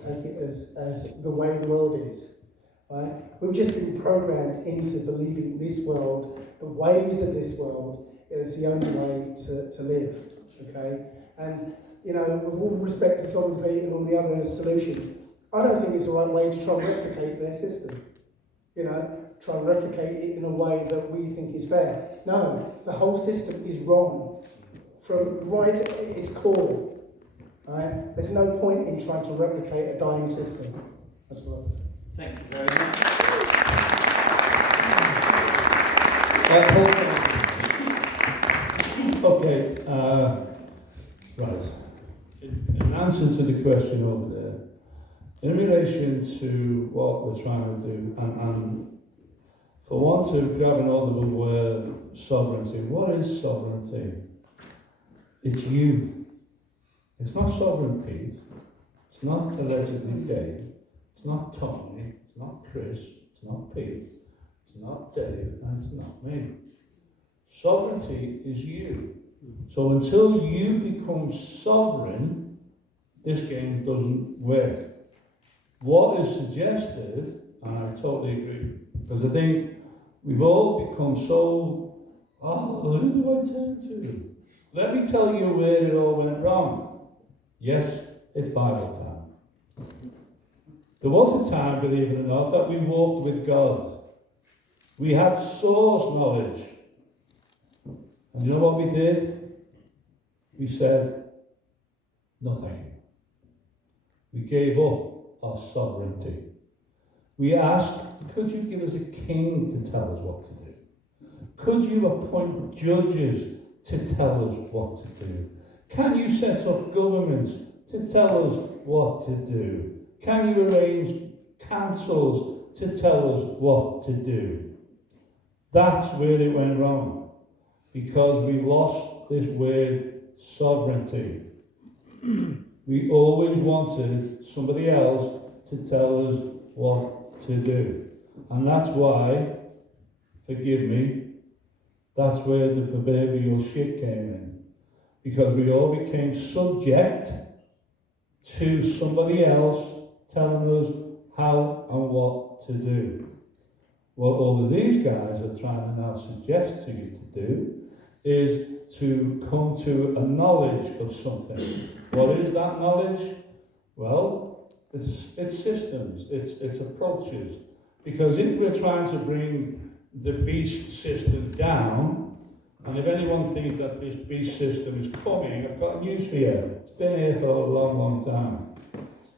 to take it as the way the world is. Right? We've just been programmed into believing this world, the ways of this world, is the only way to live. Okay? And, with all respect to sovereignty and all the other solutions, I don't think it's the right way to try and replicate their system. Try and replicate it in a way that we think is fair. No, the whole system is wrong from right at its core. Right? There's no point in trying to replicate a dying system as well. Thank you very much. Okay, right. In answer to the question over there, in relation to what we're trying to do, and for want of grabbing hold of the word sovereignty, what is sovereignty? It's you. It's not Sovereign Pete. It's not allegedly Dave. It's not Tony. It's not Chris. It's not Pete. It's not Dave. And it's not me. Sovereignty is you. So until you become sovereign, this game doesn't work. What is suggested, and I totally agree, because I think we've all become so, who do I turn to? Let me tell you where it all went wrong. Yes, it's Bible time. There was a time, believe it or not, that we walked with God. We had source knowledge. And you know what we did? We said, no thank you. We gave up our sovereignty. We asked, could you give us a king to tell us what to do? Could you appoint judges to tell us what to do? Can you set up governments to tell us what to do? Can you arrange councils to tell us what to do? That's where it went wrong, because we lost this word sovereignty. We always wanted somebody else to tell us what to do. And that's why, forgive me, that's where the proverbial shit came in. Because we all became subject to somebody else telling us how and what to do. What all of these guys are trying to now suggest to you to do is to come to a knowledge of something. What is that knowledge? Well, it's systems, it's approaches. Because if we're trying to bring the beast system down, and if anyone thinks that this beast system is coming, I've got news for you. It's been here for a long, long time.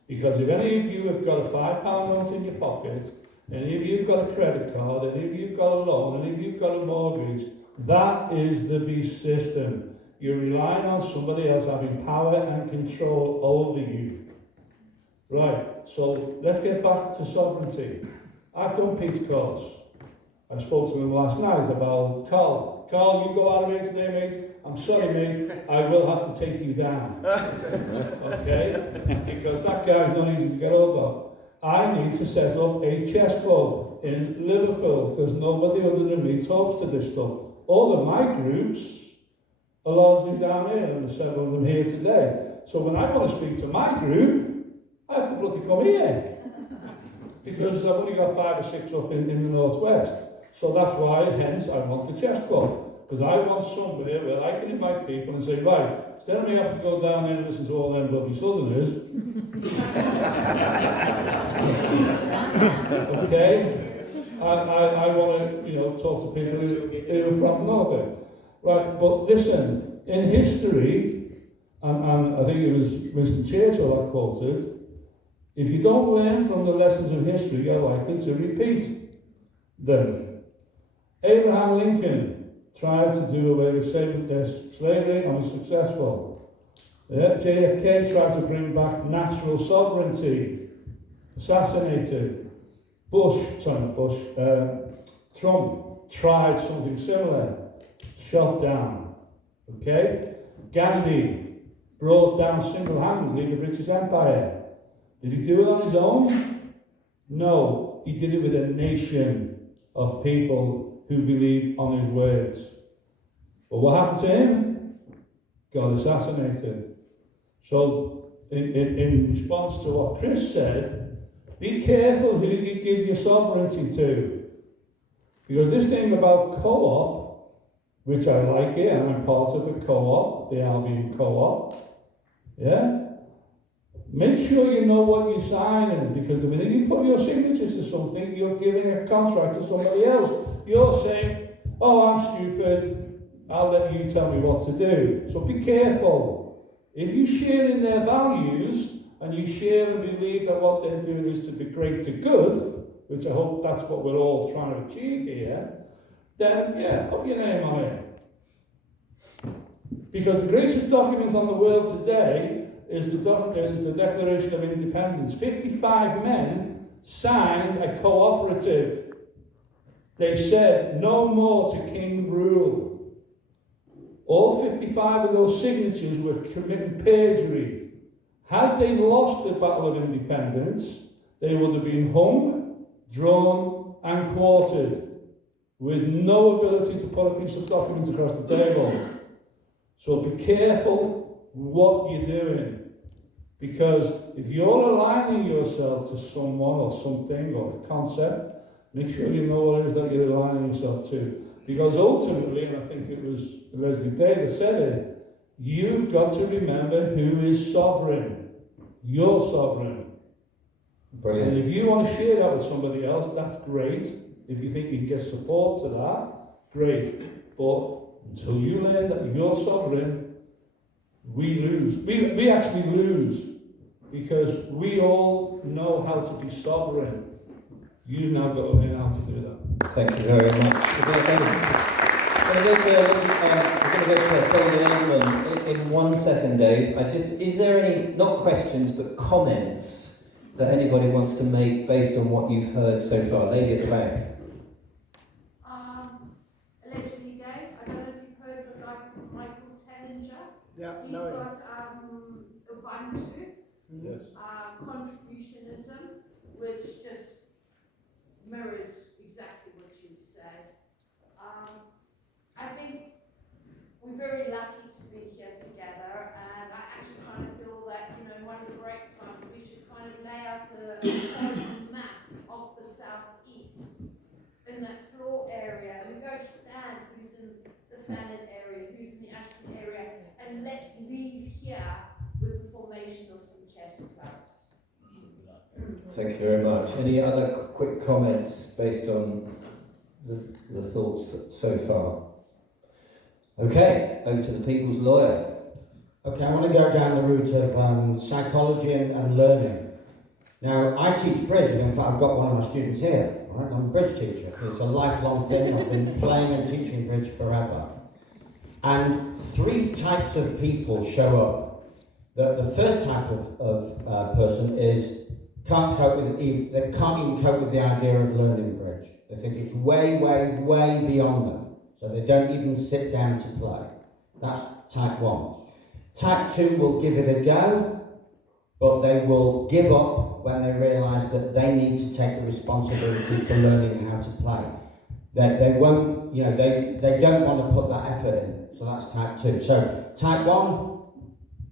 Because if any of you have got a £5 note in your pocket, any of you have got a credit card, any of you have got a loan, any of you have got a mortgage, that is the beast system. You're relying on somebody else having power and control over you. Right, so let's get back to sovereignty. I've done Pete's course. I spoke to him last night about Carl, you go out of here today, mate. I'm sorry, mate. I will have to take you down. Okay? Because that guy's not easy to get hold of. I need to set up a chess club in Liverpool because nobody other than me talks to this stuff. All of my groups are largely down here, and there's several of them here today. So when I want to speak to my group, I have to bloody come here. Because I've only got 5 or 6 up in the northwest. So that's why, hence, I want the chess club. Because I want somewhere where I can invite people and say, right, instead of me having to go down there and listen to all them bloody southerners, okay, I want to, talk to people who are from Norfolk. Right, but listen, in history, and I think it was Winston Churchill that quoted, if you don't learn from the lessons of history, you're likely to repeat them. Abraham Lincoln tried to do away with slavery and was successful. JFK tried to bring back natural sovereignty, assassinated. Trump tried something similar, shot down. Okay? Gandhi brought down single-handedly the British Empire. Did he do it on his own? No, he did it with a nation of people who believed on his words. But what happened to him? Got assassinated. So in response to what Chris said, be careful who you give your sovereignty to. Because this thing about co-op, which I like it, and I'm part of a co-op, the Albion co-op, yeah? Make sure you know what you're signing, because the minute you put your signatures to something, you're giving a contract to somebody else. You're saying, oh, I'm stupid, I'll let you tell me what to do. So be careful. If you share in their values, and you share and believe that what they're doing is to be great to good, which I hope that's what we're all trying to achieve here, then yeah, put your name on it. Because the greatest document on the world today is the Declaration of Independence. 55 men signed a cooperative. They said, no more to king rule. All 55 of those signatures were committing perjury. Had they lost the Battle of Independence, they would have been hung, drawn, and quartered, with no ability to put a piece of document across the table. So be careful what you're doing. Because if you're aligning yourself to someone or something or a concept, make sure you know what it is that you're aligning yourself to. Because ultimately, and I think it was Leslie Day that said it, you've got to remember who is sovereign. You're sovereign. Brilliant. And if you want to share that with somebody else, that's great. If you think you can get support to that, great. But until you learn that you're sovereign, we lose. We actually lose. Because we all know how to be sovereign. You've now got to learn how to do that. Thank you very much. We're going to go to a folding element in 1 second, Dave. Is there any, not questions, but comments that anybody wants to make based on what you've heard so far? Lady at the back. Allegedly, Dave, I don't know if you've heard of a guy called Michael Tellinger. Yeah, He's no. got Ubuntu, Yes. contributionism, which just mirrors exactly what you said. I think we're very lucky to be here together, and I actually kind of feel that, in one of the break times, we should kind of lay out a Persian map of the southeast in that floor area, and we go stand who's in the Thanet area, who's in the Ashton area, and let's leave here with the formation of some chess clubs. Thank you very much. Any other quick comments based on the thoughts so far? Okay, over to the People's Lawyer. Okay, I want to go down the route of psychology and learning. Now, I teach bridge, and in fact, I've got one of my students here. Right? I'm a bridge teacher. It's a lifelong thing. I've been playing and teaching bridge forever. And 3 types of people show up. The first type of person is they can't even cope with the idea of learning bridge. They think it's way, way, way beyond them. So they don't even sit down to play. That's type 1. Type 2 will give it a go, but they will give up when they realise that they need to take the responsibility for learning how to play. They won't, they don't want to put that effort in. So that's type 2. So type 1,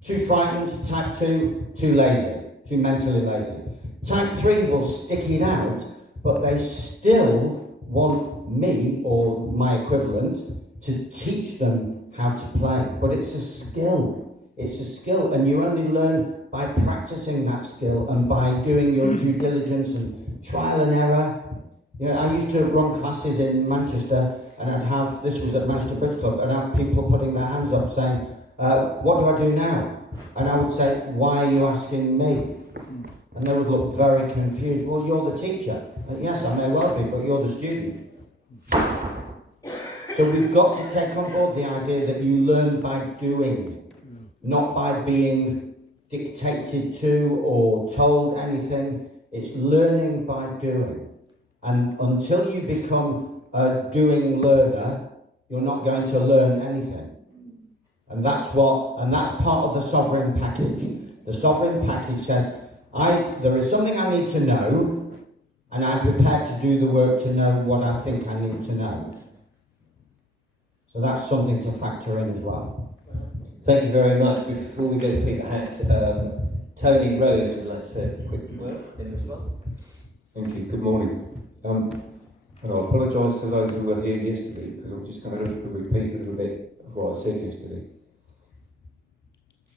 too frightened. Type 2, too lazy, too mentally lazy. Type 3 will stick it out, but they still want me, or my equivalent, to teach them how to play. But it's a skill. It's a skill, and you only learn by practicing that skill and by doing your due diligence and trial and error. I used to run classes in Manchester, and I'd have, this was at Manchester Bridge Club, and I'd have people putting their hands up saying, what do I do now? And I would say, why are you asking me? And they would look very confused. Well, you're the teacher. And yes, I may well be, but you're the student. So we've got to take on board the idea that you learn by doing, not by being dictated to or told anything. It's learning by doing. And until you become a doing learner, you're not going to learn anything. And that's part of the sovereign package. The sovereign package says, there is something I need to know, and I'm prepared to do the work to know what I think I need to know. So that's something to factor in as well. Thank you very much. Before we go to Peter Hatt, Tony Rose would like to say a quick word in response. Thank you. Good morning. And I apologise to those who were here yesterday because I'm just going to repeat a little bit of what I said yesterday.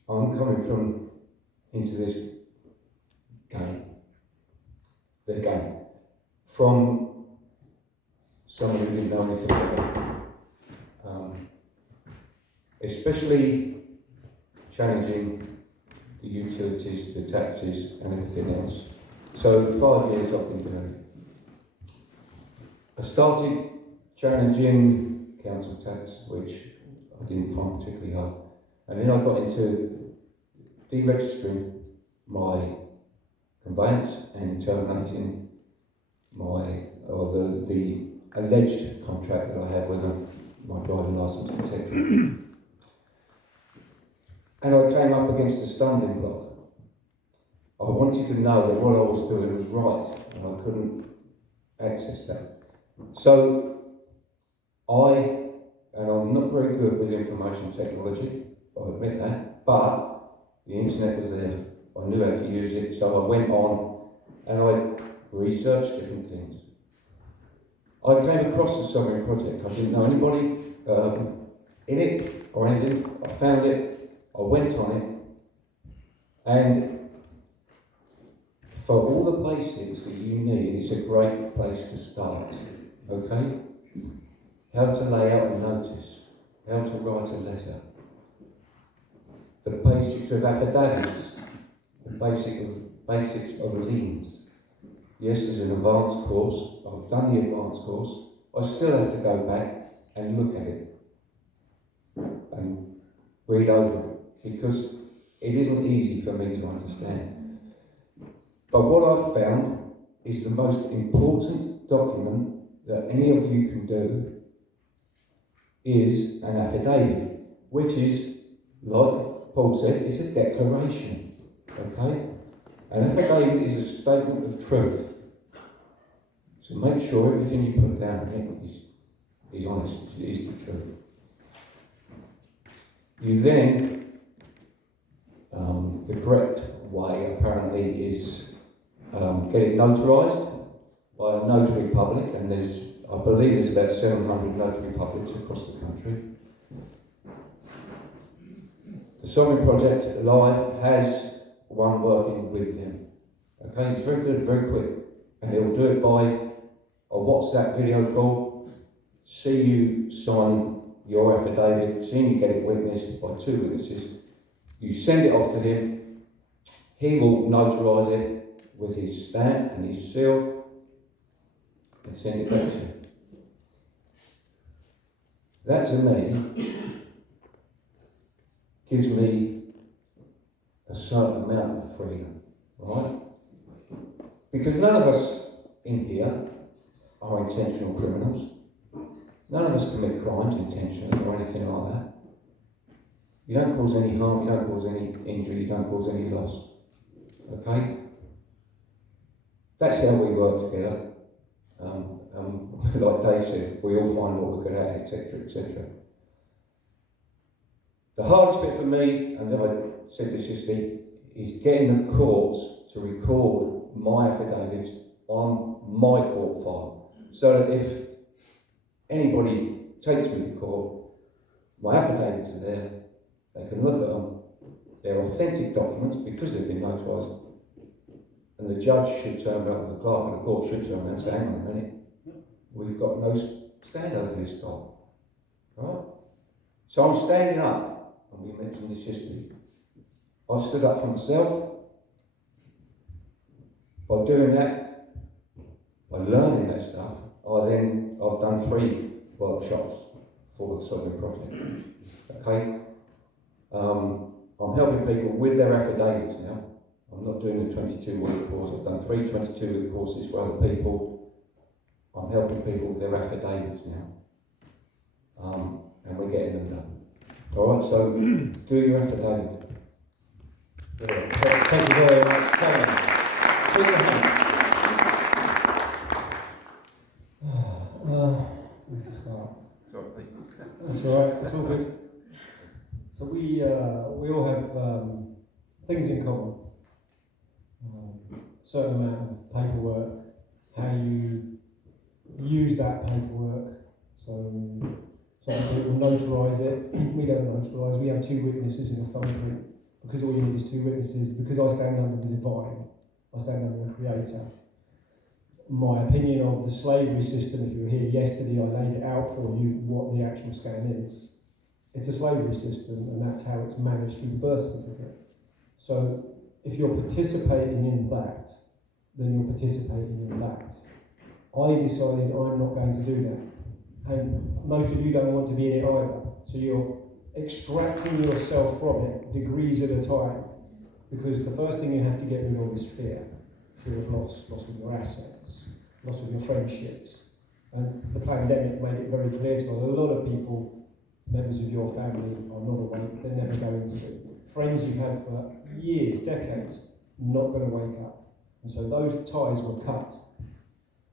I'm coming into this game, the game, from someone who didn't know anything about it. Especially challenging the utilities, the taxes and everything else. So 5 years I've been doing it. I started challenging council tax, which I didn't find particularly hard. And then I got into deregistering my conveyance and terminating the alleged contract that I had with my driving licence, etc. And I came up against a stumbling block. I wanted to know that what I was doing was right, and I couldn't access that. So and I'm not very good with information technology, I admit that, but the internet was there. I knew how to use it, so I went on and I researched different things. I came across the Sovereign Project. I didn't know anybody in it or anything. I found it. I went on it, and for all the basics that you need, it's a great place to start, okay? How to lay out a notice, how to write a letter, the basics of affidavits, the basics of liens. Yes, there's an advanced course. I've done the advanced course. I still have to go back and look at it and read over it, because it isn't easy for me to understand. But what I've found is the most important document that any of you can do is an affidavit, which is, like Paul said, it's a declaration, okay? An affidavit is a statement of truth. So make sure everything you put down in it is honest, is the truth. You then, the correct way apparently is get it notarised by a notary public, and I believe there's about 700 notary publics across the country. The Sovereign Project Live has one working with them. Okay, it's very good, very quick, and it'll do it by a WhatsApp video call, see you sign your affidavit, see you get it witnessed by 2 witnesses. You send it off to him, he will notarise it with his stamp and his seal and send it back to you. That to me gives me a certain amount of freedom, right? Because none of us in here are intentional criminals. None of us commit crimes intentionally or anything like that. You don't cause any harm, you don't cause any injury, you don't cause any loss. Okay? That's how we work together. Like Dave said, we all find what we're good at, etc., etc. The hardest bit for me, and I said this yesterday, is getting the courts to record my affidavits on my court file, so that if anybody takes me to court, my affidavits are there, they can look at them, they're authentic documents because they've been notarised, and the judge should turn around, the clerk of the court should turn around and say, hang on a minute, we've got no stand over this guy. Right? So I'm standing up, and we mentioned this yesterday. I've stood up for myself. By doing that, by learning that stuff, I've done 3 workshops for the Sovereign Project. Okay? I'm helping people with their affidavits now. I'm not doing the 22-week course. I've done 3 22-week courses for other people. I'm helping people with their affidavits now. And we're getting them done. All right, so do your affidavit. Thank you very much. Take your hand. We can start. That's all right. It's all good. So we all have things in common. certain amount of paperwork, how you use that paperwork. So some people notarise it, we don't notarise, we have 2 witnesses in a thumbprint, because all you need is 2 witnesses, because I stand under the divine, I stand under the Creator. My opinion of the slavery system, if you were here yesterday, I laid it out for you what the actual scam is. It's a slavery system, and that's how it's managed through the birth certificate. So if you're participating in that, then you're participating in that. I decided I'm not going to do that. And most of you don't want to be in it either. So you're extracting yourself from it degrees at a time. Because the first thing you have to get rid of is fear. Fear of loss, loss of your assets, loss of your friendships. And the pandemic made it very clear to us. A lot of people, members of your family, are not awake. They're never going to be. Friends you've had for years, decades, not going to wake up. And so those ties were cut.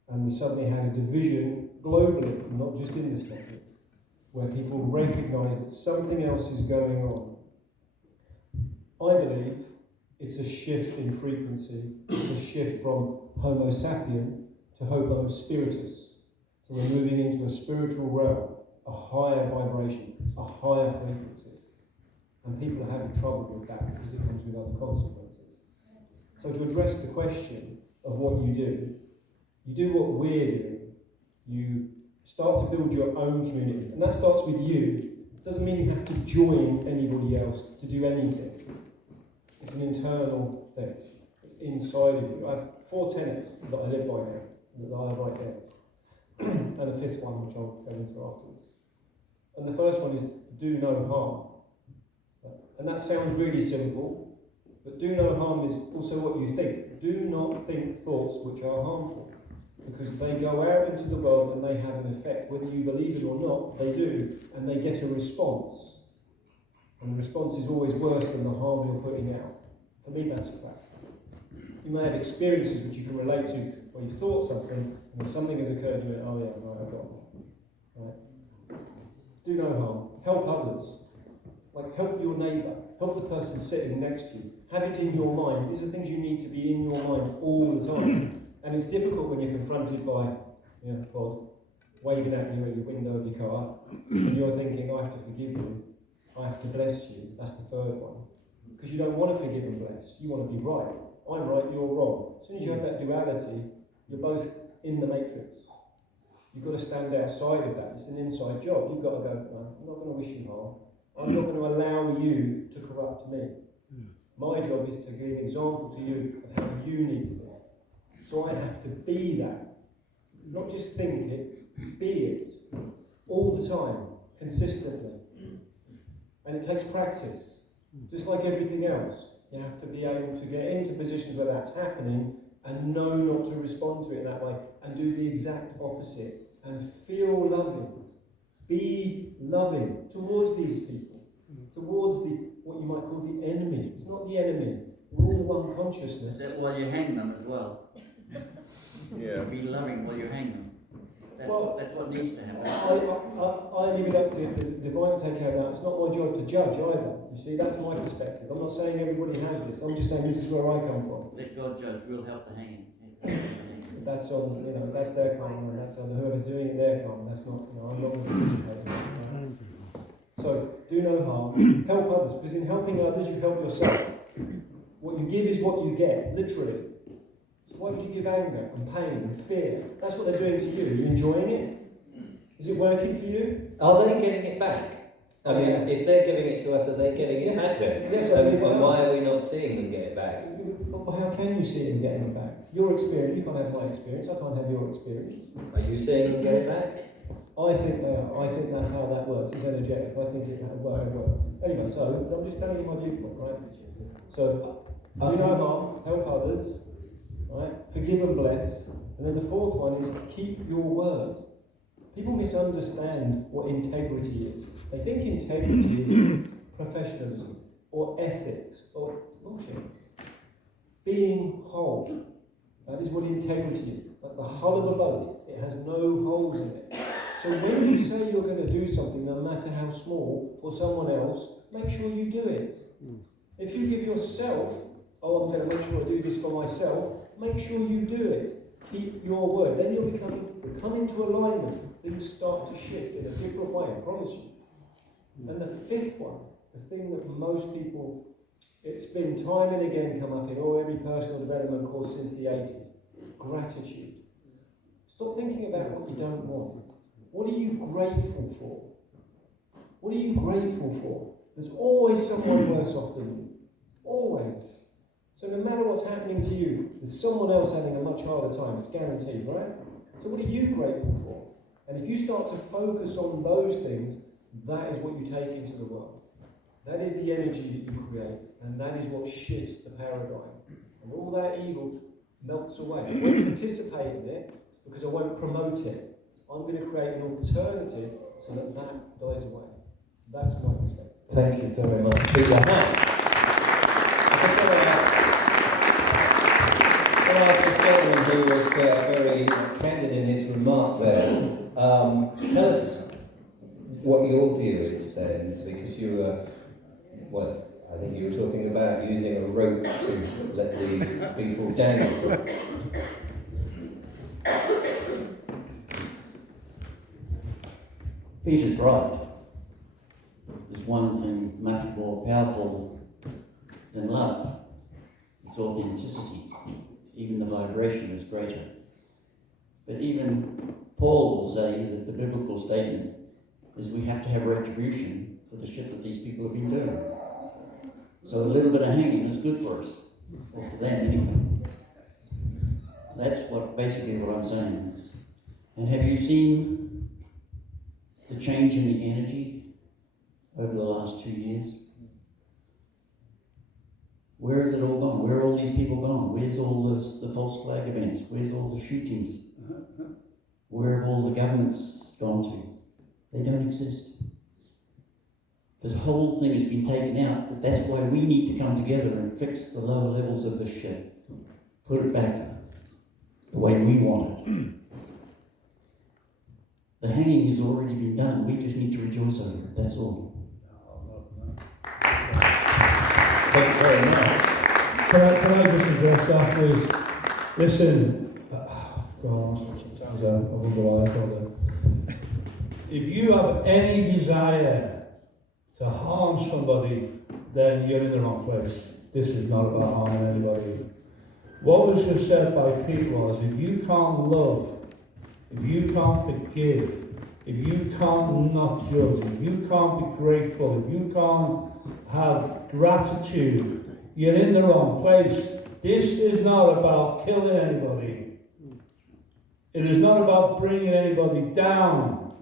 And we suddenly had a division globally, not just in this country, where people recognise that something else is going on. I believe it's a shift in frequency. It's a shift from Homo sapien to Homo spiritus. So we're moving into a spiritual realm, a higher vibration, a higher frequency. And people are having trouble with that because it comes with other consequences. So to address the question of what you do what we're doing. You start to build your own community. And that starts with you. It doesn't mean you have to join anybody else to do anything. It's an internal thing. It's inside of you. I have 4 tenets that I live by now, that I write down. And a 5th one, which I'll go into afterwards. And the first one is do no harm. And that sounds really simple, but do no harm is also what you think. Do not think thoughts which are harmful, because they go out into the world and they have an effect. Whether you believe it or not, they do, and they get a response. And the response is always worse than the harm you're putting out. For me, that's a fact. You may have experiences which you can relate to, where you thought something, and when something has occurred, you went, oh yeah, right, I've got it. Right? Do no harm. Help others. Like, help your neighbour. Help the person sitting next to you. Have it in your mind. These are things you need to be in your mind all the time. And it's difficult when you're confronted by, God waving at you at your window of your car, and you're thinking, I have to forgive you, I have to bless you. That's the 3rd one. Because you don't want to forgive and bless. You want to be right. I'm right, you're wrong. As soon as you have that duality, you're both in the matrix. You've got to stand outside of that. It's an inside job. You've got to go, no, I'm not going to wish you harm. I'm not going to allow you to corrupt me. My job is to give an example to you of how you need to be. So I have to be that. Not just think it, be it. All the time, consistently. And it takes practice. Just like everything else. You have to be able to get into positions where that's happening and know not to respond to it that way and do the exact opposite and feel loving. Be loving towards these people, towards what you might call the enemy. It's not the enemy. We're all one consciousness. Is that while you hang them as well? Yeah. Be loving while you hang them. That's what needs to happen. I leave it up to the divine to take care of that. It's not my job to judge either. You see, that's my perspective. I'm not saying everybody has this. I'm just saying this is where I come from. Let God judge. We'll help the hanging. That's on, that's their karma, and that's on whoever's doing it their karma. That's not, I'm not going to participate. So, do no harm. Help others, because in helping others, you help yourself. What you give is what you get, literally. So why would you give anger and pain and fear? That's what they're doing to you. Are you enjoying it? Is it working for you? Are they getting it back? I mean, if they're giving it to us, are they getting it back then? Yes, and why are we not seeing them get it back? Well, how can you see them getting it back? Your experience, you can't have my experience, I can't have your experience. Are you seeing them get it back? I think they are. I think that's how that works. It's energetic. I think it works. Anyway, so I'm just telling you my viewpoint, right? So, do no harm, help others, right? Forgive and bless. And then the 4th one is keep your word. People misunderstand what integrity is. They think integrity is professionalism or ethics or bullshit. Being whole. That is what integrity is. Like the hull of a boat, it has no holes in it. So when you say you're going to do something, no matter how small, for someone else, make sure you do it. If you give yourself, I'm going to make sure I do this for myself, make sure you do it. Keep your word. Then you'll come into alignment. Things start to shift in a different way, I promise you. And the fifth one, the thing that most people, it's been time and again come up in every personal development course since the 80s. Gratitude. Stop thinking about what you don't want. What are you grateful for? What are you grateful for? There's always someone worse off than you. Always. So no matter what's happening to you, there's someone else having a much harder time. It's guaranteed, right? So what are you grateful for? And if you start to focus on those things, that is what you take into the world. That is the energy that you create. And that is what shifts the paradigm. And all that evil melts away. I won't participate in it because I won't promote it. I'm going to create an alternative so that dies away. That's my perspective. Thank you very much. Put your hand. I asked the gentleman who was very candid in his remarks there. Tell us what your view is then, because you were, I think you were talking about using a rope to let these people dangle. Peter's right. There's one thing much more powerful than love. It's authenticity. Even the vibration is greater. But even Paul will say that the biblical statement is we have to have retribution for the shit that these people have been doing. So a little bit of hanging is good for us, or for them anyway. That's basically what I'm saying. And have you seen the change in the energy over the last 2 years? Where has it all gone? Where are all these people gone? Where's all the false flag events? Where's all the shootings? Where have all the governments gone to? They don't exist. This whole thing has been taken out, but that's why we need to come together and fix the lower levels of this shit. Put it back the way we want it. The hanging has already been done. We just need to rejoice over it. That's all. Thank you very much. Can I just address that, please? Listen, if you have any desire to harm somebody, then you're in the wrong place. This is not about harming anybody. What was just said by Pete was, if you can't love, if you can't forgive, if you can't not judge, if you can't be grateful, if you can't have gratitude, you're in the wrong place. This is not about killing anybody. It is not about bringing anybody down.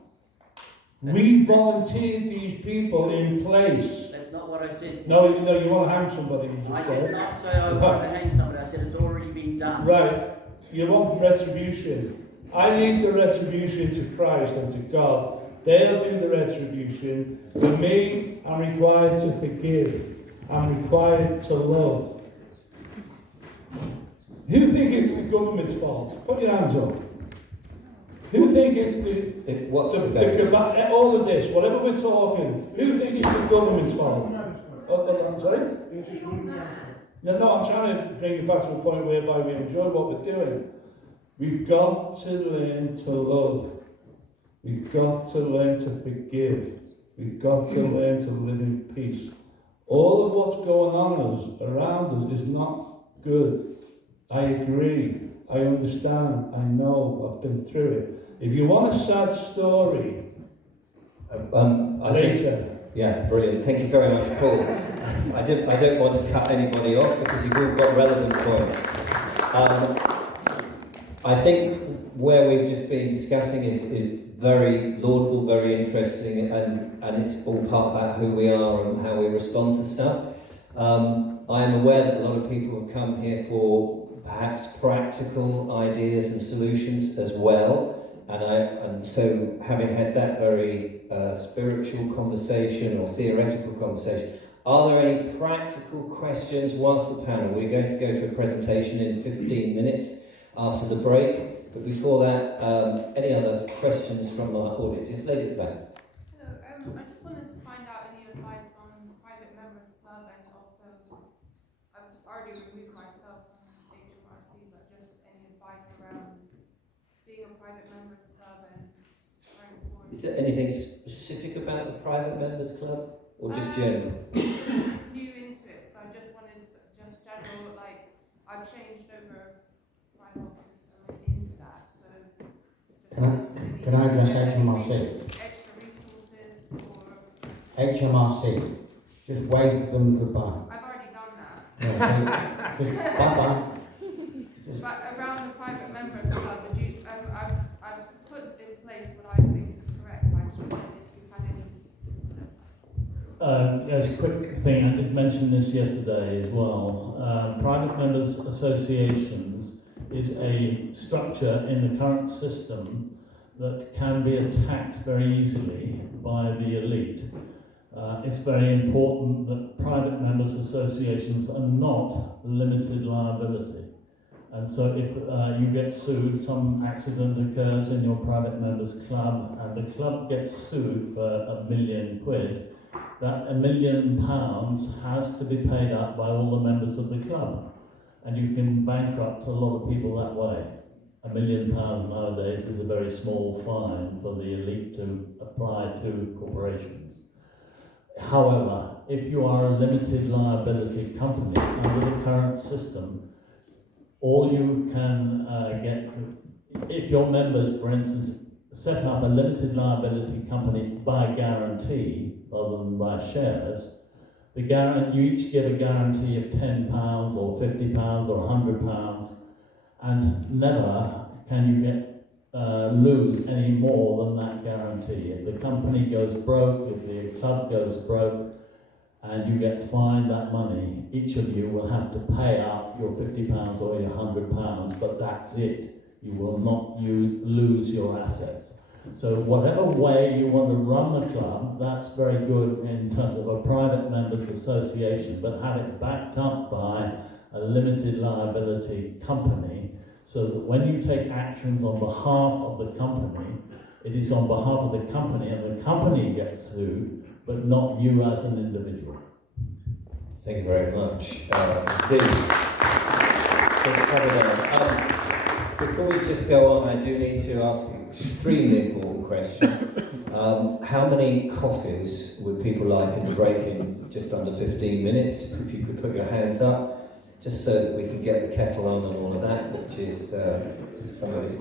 We volunteered these people in place. That's not what I said. No, you want to hang somebody. I did not say I want to hang somebody. I said it's already been done. Right. You want retribution. I leave the retribution to Christ and to God. They'll do the retribution. For me, I'm required to forgive. I'm required to love. Who think it's the government's fault? Put your hands up. Who think it's all of this, whatever we're talking, who think it's the government's fault? I'm sorry? No, I'm trying to bring it back to a point whereby we enjoy what we're doing. We've got to learn to love. We've got to learn to forgive. We've got to learn to live in peace. All of what's going on around us is not good. I agree. I understand. I know. I've been through it. If you want a sad story, later. Yeah, brilliant. Thank you very much, Paul. I don't want to cut anybody off because you've all got relevant points. I think where we've just been discussing is very laudable, very interesting, and it's all part about who we are and how we respond to stuff. I am aware that a lot of people have come here for perhaps practical ideas and solutions as well. And so having had that very spiritual conversation or theoretical conversation, are there any practical questions whilst the panel? We're going to go to a presentation in 15 minutes after the break. But before that, any other questions from our audience? Yes, lady at the back. Hello, I just wanted to find out any advice on private members club, and also I've already removed myself from HMRC, but private members club and trying for. Is there anything specific about the private members club, or just general? I'm just new into it, so I just wanted just general, like, I've changed over my whole system into that, so. Just Can I address HMRC? Extra resources or. HMRC, just wave them goodbye. I've already done that. Yeah, just bye-bye. But around the private members club, would you, I've put in place what I think is correct. I just wondered if you had any. As a quick thing, I did mention this yesterday as well. Private members associations is a structure in the current system that can be attacked very easily by the elite. It's very important that private members associations are not limited liability. And so if you get sued, some accident occurs in your private members club and the club gets sued for £1 million, that £1 million has to be paid up by all the members of the club. And you can bankrupt a lot of people that way. £1 million nowadays is a very small fine for the elite to apply to corporations. However, if you are a limited liability company under the current system, all you can get, if your members, for instance, set up a limited liability company by guarantee rather than by shares, you each give a guarantee of £10 or £50 or £100, and never can you get lose any more than that guarantee. If the company goes broke, if the club goes broke, and you get fined that money, each of you will have to pay out your £50 or your £100, but that's it. You will not lose your assets. So whatever way you want to run the club, that's very good in terms of a private members association, but have it backed up by a limited liability company, so that when you take actions on behalf of the company, it is on behalf of the company, and the company gets sued, but not you as an individual. Thank you very much. Before we just go on, I do need to ask an extremely important question. How many coffees would people like in the break in just under 15 minutes? If you could put your hands up, just so that we can get the kettle on and all of that, which is somebody's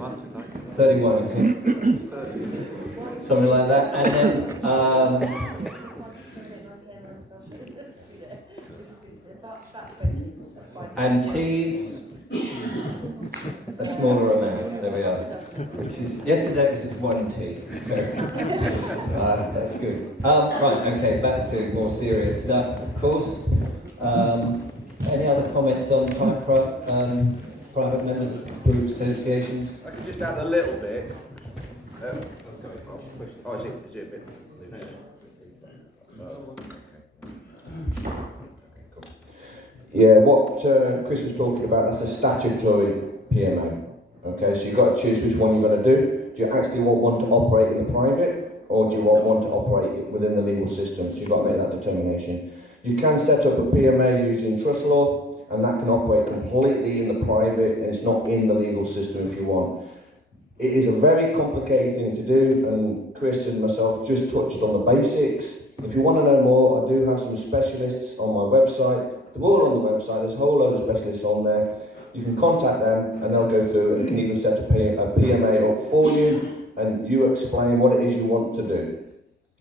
31, I think. Something like that. And then and teas, a smaller amount. There we are. Which is, yesterday it was just one tea, so that's good. Right, okay, back to more serious stuff, of course. Any other comments on private members group associations? I could just add a little bit. Is it a bit loose? Yeah, what Chris was talking about, that's a statutory PMA. Okay, so you've got to choose which one you're going to do. Do you actually want one to operate in the private, or do you want one to operate within the legal system? So you've got to make that determination. You can set up a PMA using trust law, and that can operate completely in the private, and it's not in the legal system if you want. It is a very complicated thing to do, and Chris and myself just touched on the basics. If you want to know more, I do have some specialists on my website. They're all on the website, there's a whole load of specialists on there. You can contact them and they'll go through, and you can even set a PMA up for you, and you explain what it is you want to do.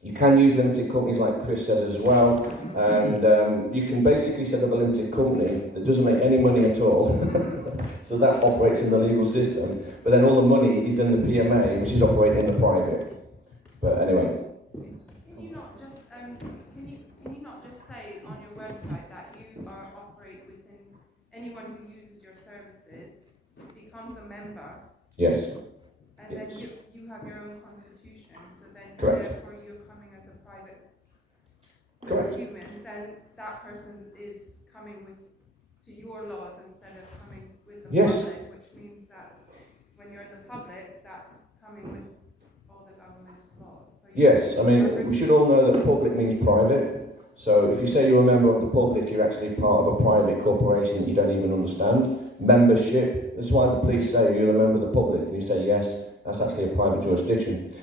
You can use limited companies like Chris said as well, and you can basically set up a limited company that doesn't make any money at all. So that operates in the legal system, but then all the money is in the PMA, which is operating in the private. But anyway. Can you not just say on your website that you are operate within anyone who uses your services becomes a member? Yes. And yes. then you have your own constitution, so then correct. Therefore you're coming as a private correct. human, then that person is coming to your laws instead of coming with the yes. public, which means that when you're in the public, that's coming with all the government laws. So yes, I mean, we should all know that public means private. So if you say you're a member of the public, you're actually part of a private corporation that you don't even understand. Membership This is why the police say you're a member of the public, and you say yes, that's actually a private jurisdiction.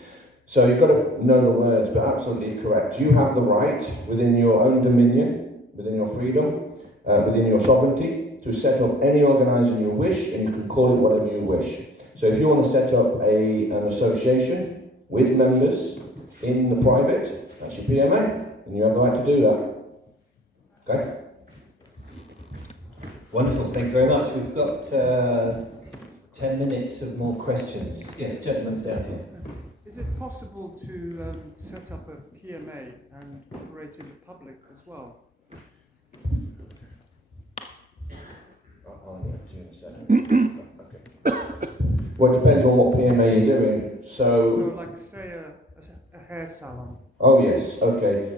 So you've got to know the words, but absolutely correct. You have the right, within your own dominion, within your freedom, within your sovereignty, to set up any organisation you wish, and you can call it whatever you wish. So if you want to set up an association with members in the private, that's your PMA, and you have the right to do that. Okay? Wonderful, thank you very much. We've got 10 minutes of more questions. Yes, gentlemen down here. Is it possible to set up a PMA and operate in the public as well? I'll get to you in a second. Okay. Well, it depends on what PMA you're doing. So like say a hair salon. Oh yes, okay.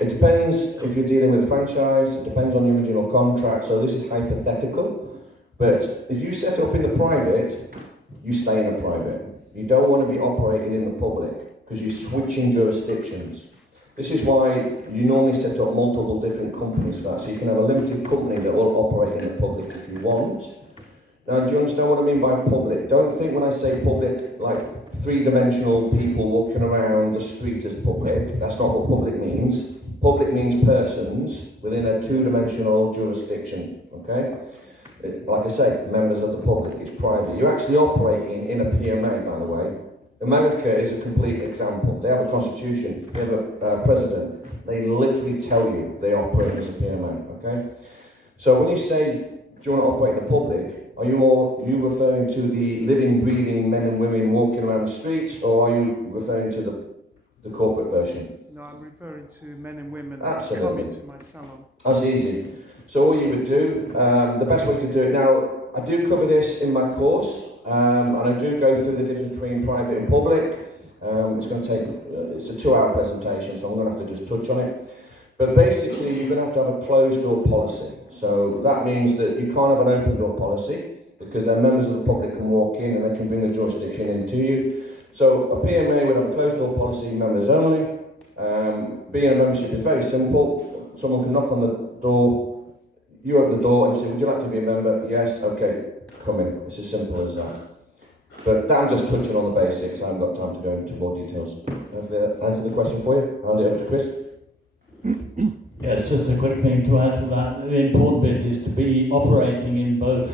It depends if you're dealing with a franchise, it depends on the original contract, so this is hypothetical. But if you set up in the private, you stay in the private. You don't want to be operating in the public, because you're switching jurisdictions. This is why you normally set up multiple different companies for that, so you can have a limited company that will operate in the public if you want. Now, do you understand what I mean by public? Don't think when I say public, like three-dimensional people walking around the street as public. That's not what public means. Public means persons within a two-dimensional jurisdiction, okay? Like I say, members of the public, it's private. You're actually operating in a PMA, by the way. America is a complete example. They have a constitution, they have a president. They literally tell you they operate as a PMA, okay? So when you say, do you want to operate in the public, are you referring to the living, breathing men and women walking around the streets, or are you referring to the corporate version? No, I'm referring to men and women Absolutely. that come into my salon. That's easy. So all you would do, the best way to do it, now I do cover this in my course, and I do go through the difference between private and public. It's going to take, it's a 2-hour presentation, so I'm going to have to just touch on it. But basically you're going to have a closed door policy. So that means that you can't have an open door policy, because then members of the public can walk in and they can bring the jurisdiction into you. So a PMA would have a closed door policy, members only. Being a membership is very simple. Someone can knock on the door, you open the door and you say, would you like to be a member? Yes, okay, come in. It's as simple as that. But I'm just touching on the basics. I haven't got time to go into more details. Have I answered the question for you? I'll hand it over to Chris. Yes, just a quick thing to add to that. The important bit is to be operating in both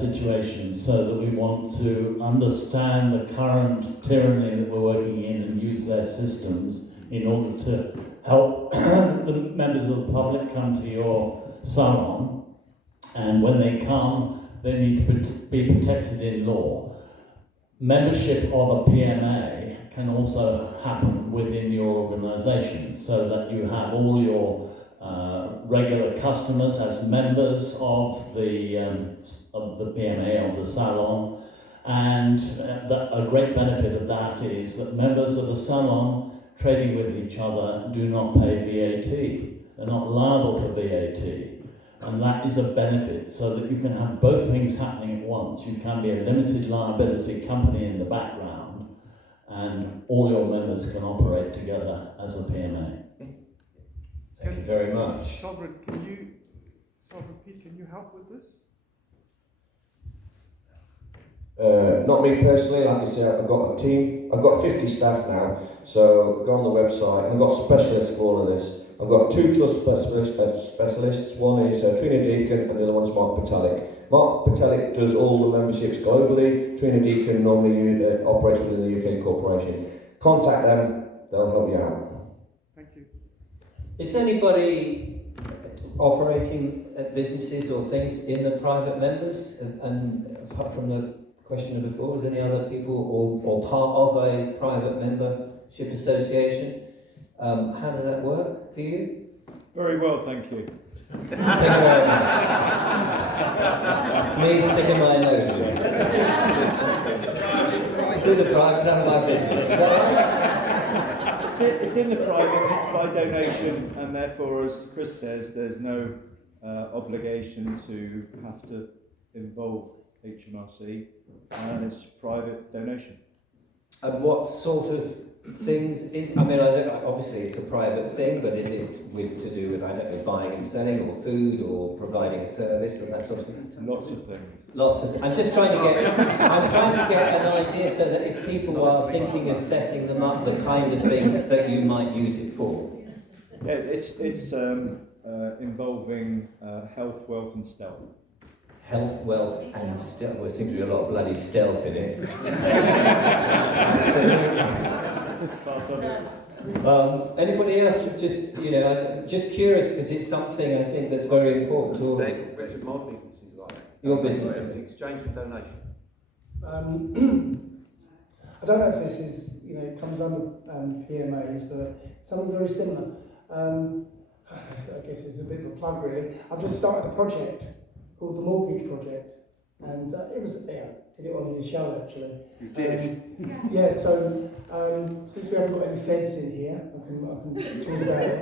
situations, so that we want to understand the current tyranny that we're working in and use their systems in order to help the members of the public come to your salon. And when they come, they need to be protected in law. Membership of a PMA can also happen within your organisation, so that you have all your regular customers as members of the PMA, of the salon, and a great benefit of that is that members of the salon trading with each other do not pay VAT. They're not liable for VAT, and that is a benefit, so that you can have both things happening at once. You can be a limited liability company in the background, and all your members can operate together as a PMA. Thank you very much. Sovereign Pete, can you help with this? Not me personally, like I said, I've got a team. I've got 50 staff now, so go on the website, and I've got specialists for all of this. I've got 2 trust specialists. One is Trina Deacon, and the other one's Mark Patelic. Mark Patelic does all the memberships globally. Trina Deacon normally operates within the UK corporation. Contact them, they'll help you out. Thank you. Is anybody operating businesses or things in the private members? And apart from the question of before, is any other people or part of a private membership association? How does that work for you? Very well, thank you. Thank you very much. Me sticking my nose in. It's in the private, none of my business. Is that right? It's in the private, it's by donation, and therefore, as Chris says, there's no obligation to have to involve HMRC, and it's private donation. And what sort of things? I mean, obviously it's a private thing, but is it to do with, I don't know, buying and selling, or food, or providing a service, or that sort of thing? Lots of things. I'm just trying to get an idea so that if people are thinking of setting them up, the kind of things that you might use it for. Yeah, it's involving health, wealth, and stealth. Health, wealth, and stealth. Well, there seems to be a lot of bloody stealth in it. Part of it. Anybody else? Just just curious, because it's something I think that's very important to all of us. Richard, my business is like that. Your business is exchange and donation. I don't know if this is, comes under PMAs, but something very similar. I guess it's a bit of a plug, really. I've just started a project called the Mortgage Project, and it was, did it on the show actually. You did? Yeah, so since we haven't got any feds in here, I can talk about it.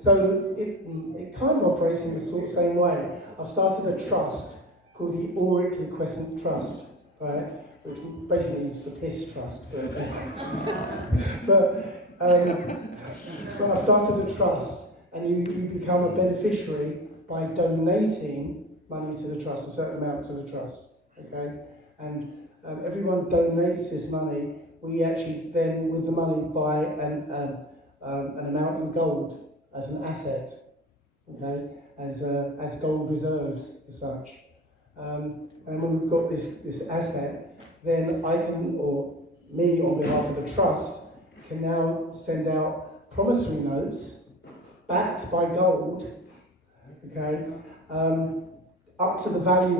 So it kind of operates in the sort of same way. I've started a trust called the Aurically Crescent Trust, right? Which basically means the piss trust. But I've started a trust, and you become a beneficiary by donating money to the trust, a certain amount to the trust, okay? And everyone donates this money. We actually then, with the money, buy an amount in gold as an asset, okay? As gold reserves, as such. And when we've got this asset, then I can, or me on behalf of the trust, can now send out promissory notes backed by gold, okay, up to the value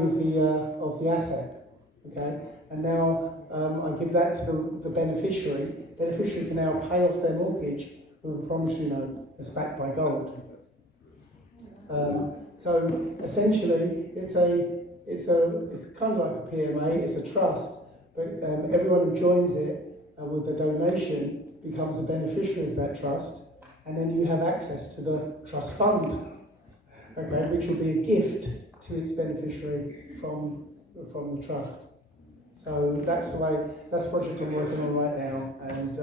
of the asset, okay, and now I give that to the beneficiary. The beneficiary can now pay off their mortgage with a promissory note that's backed by gold. So essentially, it's kind of like a PMA. It's a trust, but everyone who joins it with a donation becomes a beneficiary of that trust, and then you have access to the trust fund, okay, which will be a gift to its beneficiary from the trust. So that's the project I'm working on right now, and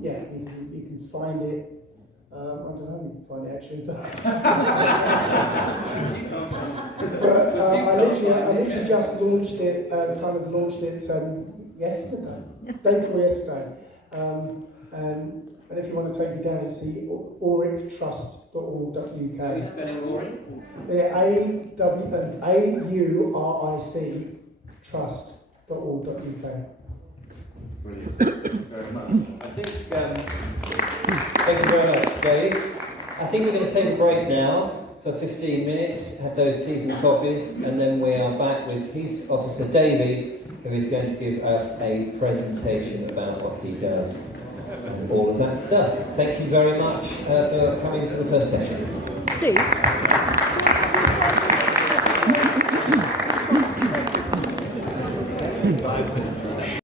yeah, you can find it. I don't know if you can find it actually, but, I literally just launched it, yesterday, day before yesterday. And if you want to take it down, it's the aurictrust.org.uk. How are you spelling Auric? Yeah, AURIC trust.org.uk. Brilliant. Thank you very much. I think, thank you very much, Dave. I think we're going to take a break now for 15 minutes, have those teas and coffees, and then we are back with Peace Officer Davey, who is going to give us a presentation about what he does and all of that stuff. Thank you very much for coming to the first session. Steve?